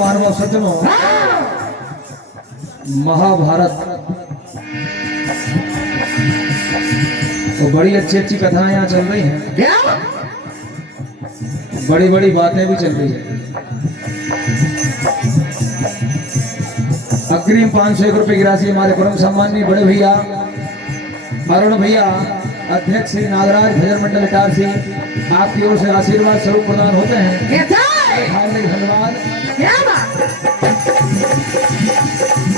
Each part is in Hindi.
मानव सज्जनों, महाभारत तो बड़ी अच्छी अच्छी कथाएं यहाँ चल रही हैं, बड़ी बड़ी बातें भी चल रही हैं। अग्रिम 501 रुपए की राशि हमारे परम सम्माननीय बड़े भैया अरुण भैया अध्यक्ष श्री नागराज भजन मंडल इटारसी आपकी ओर से आशीर्वाद स्वरूप प्रदान होते हैं। धन्यवाद।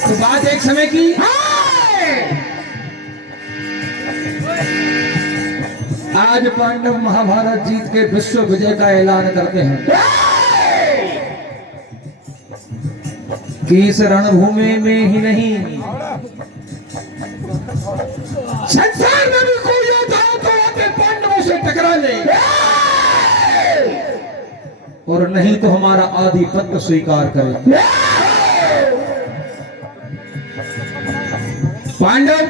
तो बात एक समय की, आज पांडव महाभारत जीत के विश्व विजय का ऐलान करते हैं कि इस रणभूमि में ही नहीं संसार में भी कोई योद्धा हो तो आके पांडवों से टकरा ले, और नहीं तो हमारा आधिपत्य स्वीकार करे। पांडव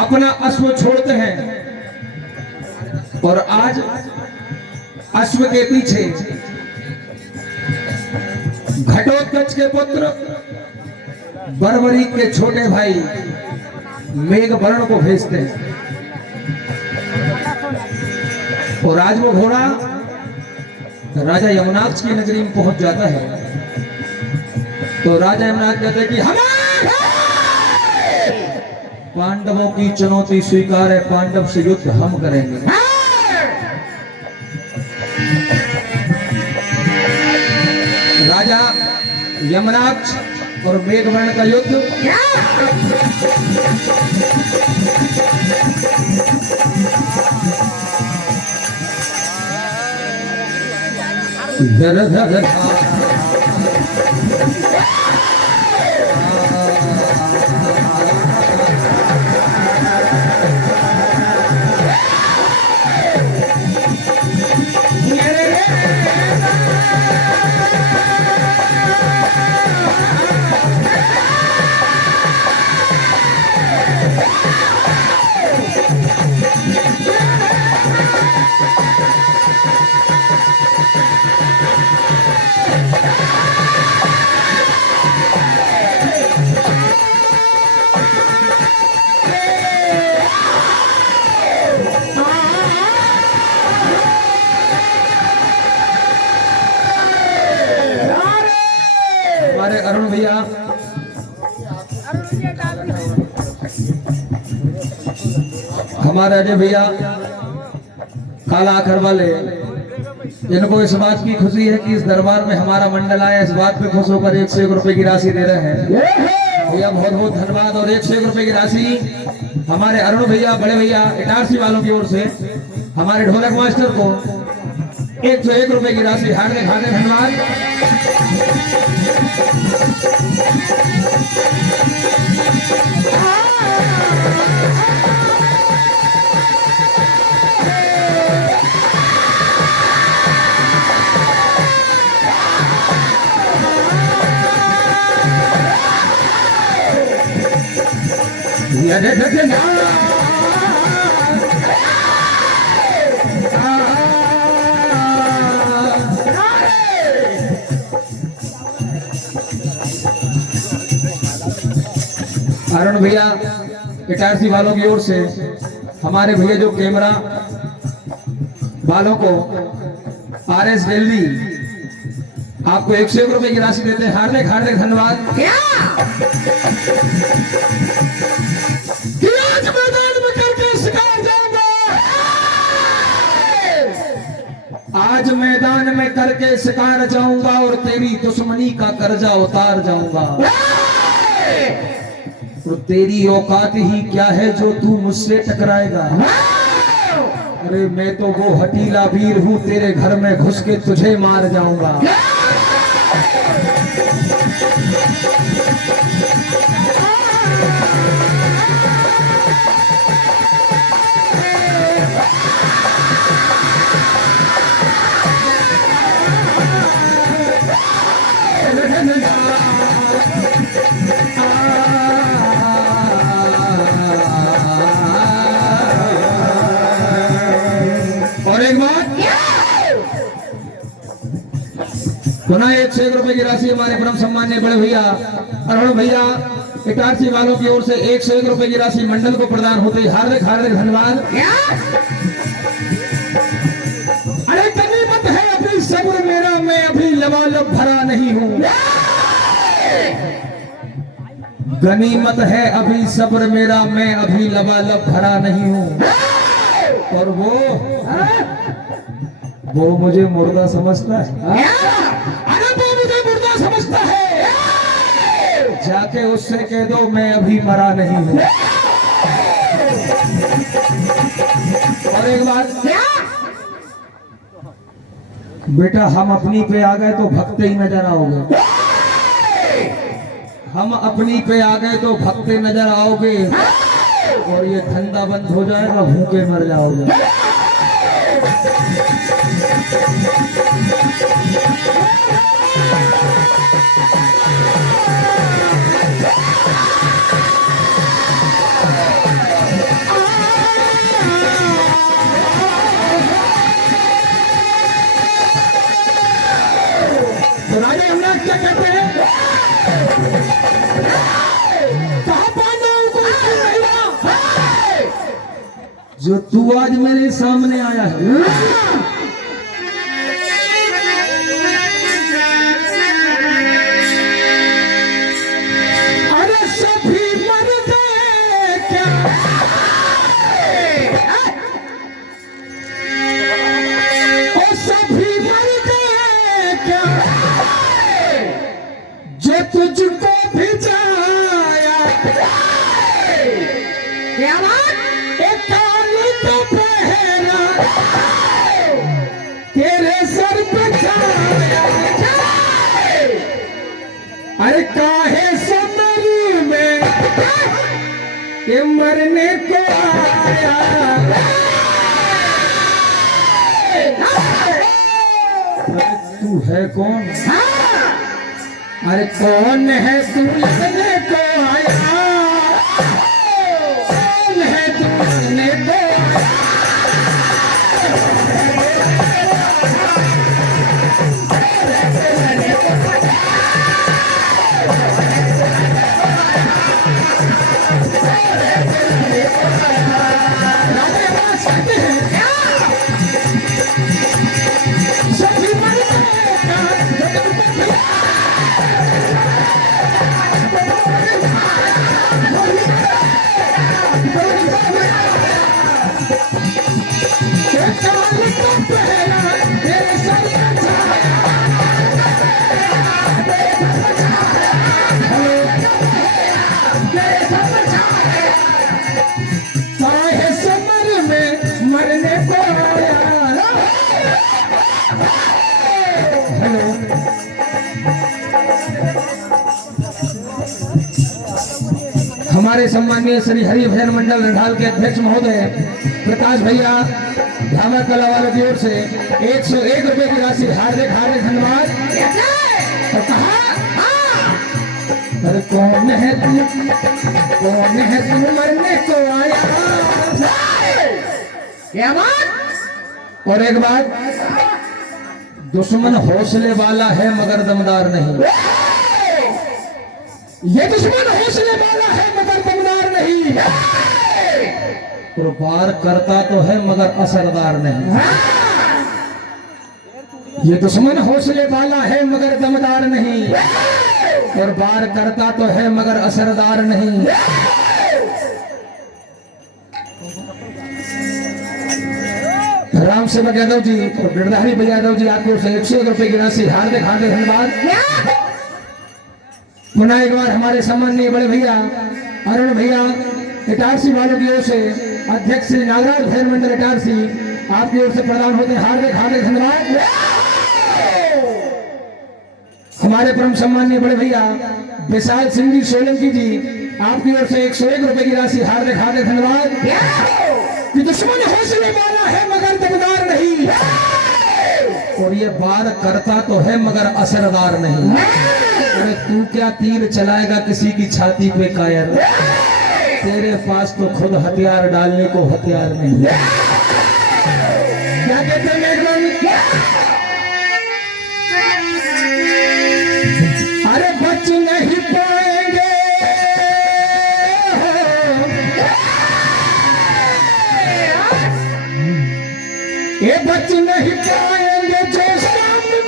अपना अश्व छोड़ते हैं और आज अश्व के पीछे घटोत्कच के पुत्र बर्बरीक के छोटे भाई मेघवर्ण को भेजते हैं, और आज वो घोड़ा राजा यमुनाक्ष की नगरी में पहुंच जाता है। तो राजा यमुनाक्ष कहते हैं कि हमारे पांडवों की चुनौती स्वीकार है, पांडव से युद्ध हम करेंगे। राजा यमुनाक्ष और मेघवर्ण का युद्ध धर धर अरुण भैया हमारे अजय भैया काला आखर वाले, इनको इस बात की खुशी है कि इस दरबार में हमारा मंडल आया, इस बात पे खुश होकर 101 रुपए की राशि दे रहे हैं। भैया बहुत बहुत धन्यवाद। और 101 रुपए की राशि हमारे अरुण भैया बड़े भैया इटारसी वालों की ओर से हमारे ढोलक मास्टर को 101 रुपए की राशि हार्दिक हार्दिक धन्यवाद। अरुण भैया इटारसी वालों की ओर से हमारे भैया जो कैमरा वालों को RS दिल्ली आपको 101 रुपए की राशि देते हैं। हार्दिक हार्दिक धन्यवाद। आज मैदान में करके शिकार जाऊंगा, आज मैदान में करके शिकार जाऊंगा और तेरी दुश्मनी का कर्जा उतार जाऊंगा। तो तेरी औकात ही क्या है जो तू मुझसे टकराएगा। अरे मैं तो वो हटीला वीर हूं, तेरे घर में घुस के तुझे मार जाऊंगा। और एक बात, पुनः 101 रुपए की राशि हमारे परम सम्मान्य बड़े भैया अरुण भैया इटारसी वालों की ओर से 101 रुपए की राशि मंडल को प्रदान होते ही हार्दिक हार्दिक धन्यवाद। अरे गनीमत है अभी सब्र मेरा, मैं अभी लबालब भरा नहीं हूं। गनीमत है अभी सब्र मेरा, मैं अभी लबालब भरा नहीं हूं। और वो मुझे मुर्दा समझता है। अरे वो मुझे मुर्दा समझता है, जाके उससे कह दो मैं अभी मरा नहीं हूं। और एक बात बेटा, हम अपनी पे आ गए तो भक्ते ही नजर आओगे। हम अपनी पे आ गए तो भक्ते नजर आओगे और ये धंधा बंद हो जाएगा, भूखे मर जाओगे। तो राजा यमराज क्या कहते हैं, जो तू आज मेरे सामने आया है, अरे सभी मर गए क्या, ओ सभी मर गए क्या, जो तुझको भिजाया। क्या बात, तेरे सर पे छाया। अरे काहे समरी में के मरने को आया। तू है कौन, अरे कौन है तू लगने को आया, कौन है तू लगने को आया। हमारे सम्मानीय श्री हरि भजन मंडल रंधाल के अध्यक्ष महोदय प्रकाश भैया धामा कला वालों की ओर से 101 रुपए की राशि हार्दिक हार्दिक धन्यवाद। और कहा अरे कौन है तू मरने को आया। क्या बात? और एक बात, दुश्मन हौसले वाला है मगर दमदार नहीं। ये दुश्मन हौसले वाला है मगर दमदार नहीं। और वार करता तो है मगर असरदार नहीं। ये दुश्मन हौसले वाला है मगर दमदार नहीं, और वार करता तो है मगर असरदार नहीं। राम सेवक यादव जी और गिरधारी भैया यादव जी आपको 101 रुपए की राशि हार्दिक हार्दिक धन्यवाद। पुनः एक बार हमारे सम्माननीय बड़े भैया अरुण भैया इटारसी वालों की ओर से अध्यक्ष श्री नागराज भैर मंडल इटारसी आपकी ओर से प्रदान होते हैं हार्दिक हार्दिक धन्यवाद। हमारे परम सम्माननीय बड़े भैया विशाल सिंह जी सोलंकी जी आपकी ओर से 101 रुपए की राशि हार्दिक हार्दिक धन्यवाद। ये दुश्मन हौसले वाला है मगर दमदार नहीं, और ये वार करता तो है मगर असरदार नहीं। अरे तू क्या तीर चलाएगा किसी की छाती पे कायर, तेरे पास तो खुद हथियार डालने को हथियार नहीं। क्या कहते हैं मेघवन? अरे बच नहीं पाएंगे ये बच नहीं पाएंगे जो सामने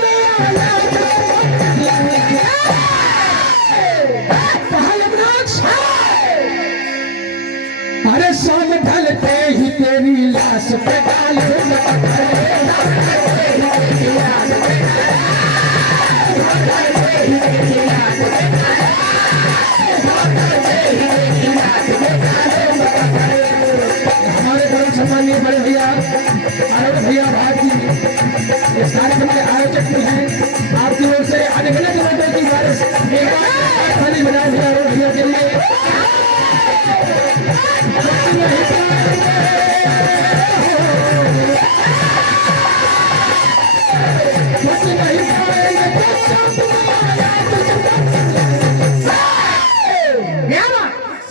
अरे शाम ढलते ही तेरी लाश पे हमारे परम सम्माननीय बड़े भैया अरुण भैया भारती इस कार्यक्रम के आयोजक भी हैं। आपकी ओर से अनगिनत रुपए की बारिश एक बार खाली बनाए हुए अरुण भैया के लिए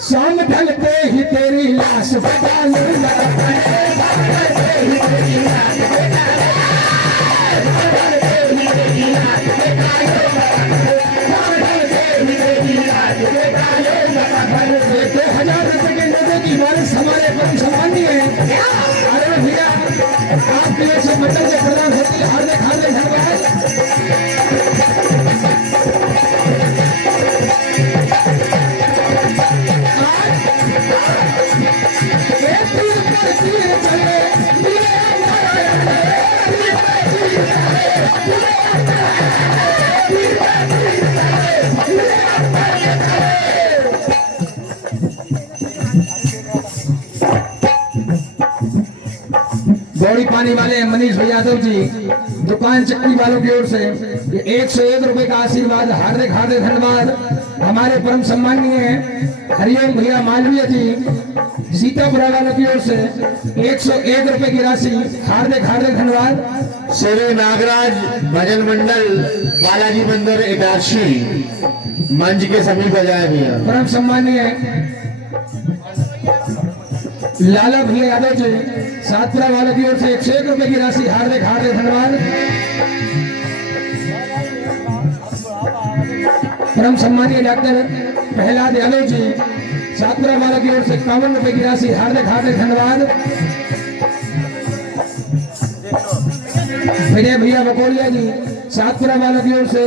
शाम ढलते ही तेरी लाश बता लूंगा। हमारे परम सम्माननीय अरुण भैया आपकी ओर से मंडल से प्रदान होती है हार्दिक हार्दिक गौड़ी पानी वाले मनीष भैया यादव जी दुकान चक्की वालों की ओर से 101 रुपए का आशीर्वाद हार्दिक हार्दिक धन्यवाद। हमारे परम सम्माननीय हरिओम भैया मालवीय जी सीतापुरा वालों की ओर से 101 रुपए की राशि हार्दिक हार्दिक धन्यवाद। श्री नागराज भजन मंडल बालाजी मंदिर इटारसी मंच के समीप बजाय भैया परम सम्माननीय लाला भैया यादव जी सातपुरा वालों की ओर से 101 रुपए की राशि हार्दिक हार्दिक धन्यवाद। परम सम्मानीय डॉक्टर प्रहलाद यादव जी सातपुरा वालों की ओर से 51 रुपए की राशि हार्दिक हार्दिक धन्यवाद। विनय भैया बकोलिया जी सातपुरा वालों की ओर से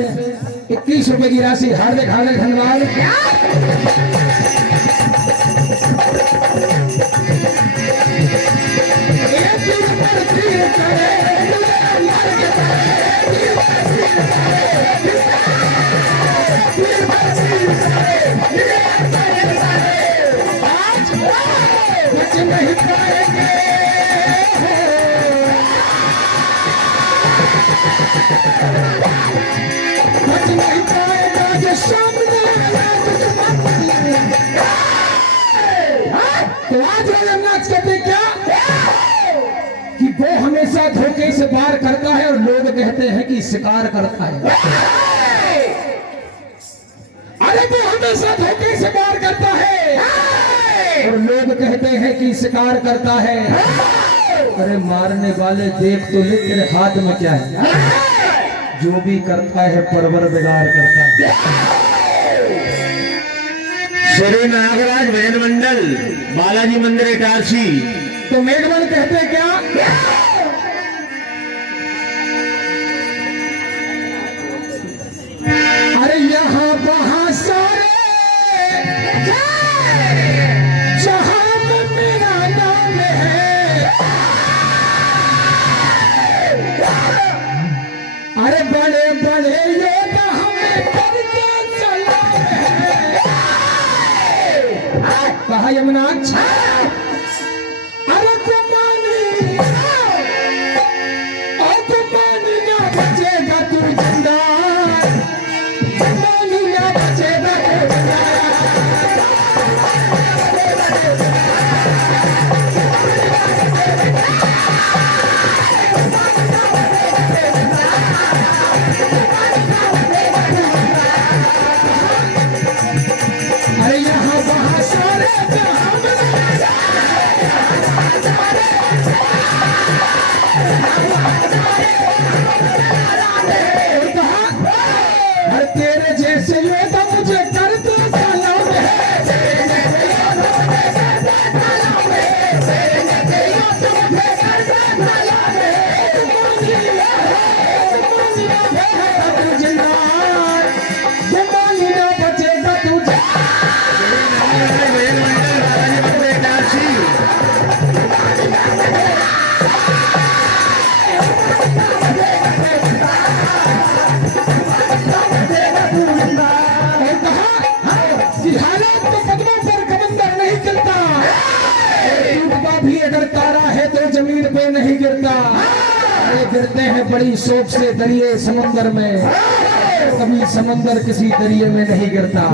21 रुपए की राशि हार्दिक हार्दिक धन्यवाद। तो आज रंगनाथ कहते क्या कि वो हमेशा धोखे से वार करता है और लोग कहते हैं कि शिकार करता है। अरे वो हमेशा धोखे से प्यार करता है और लोग कहते हैं कि शिकार करता है। अरे मारने वाले देख तो ले तेरे हाथ में क्या है, जो भी करता है परवरदिगार करता है। श्री नागराज भजन मंडल बालाजी मंदिर इटारसी। तो मेघमन कहते क्या? अरे यहाँ वहाँ सारे जहाँ में मेरा नाम है। अरे बड़े बड़े योद्धा हमें करके चला है। कहा यमुनाक्ष? अरे कुमानी और कुमानी ना बचेगा तू जिंदा, कुमानी ना बचेगा तू जिंदा। अरे यहाँ वहाँ सारे जहाँ हर तेरे जैसे योद्धा मुझे करते सलाम है। जिंदा ना बचेगा तू भजन मंडल बालाजी मंदिर इटारसी। हालात तो कदमों पर कमंदर नहीं चलता, टूटता भी अगर तारा है तो जमीन पे नहीं गिरता। अरे गिरते हैं बड़ी शौक से दरिए समंदर में, कभी समंदर किसी दरिए में नहीं गिरता।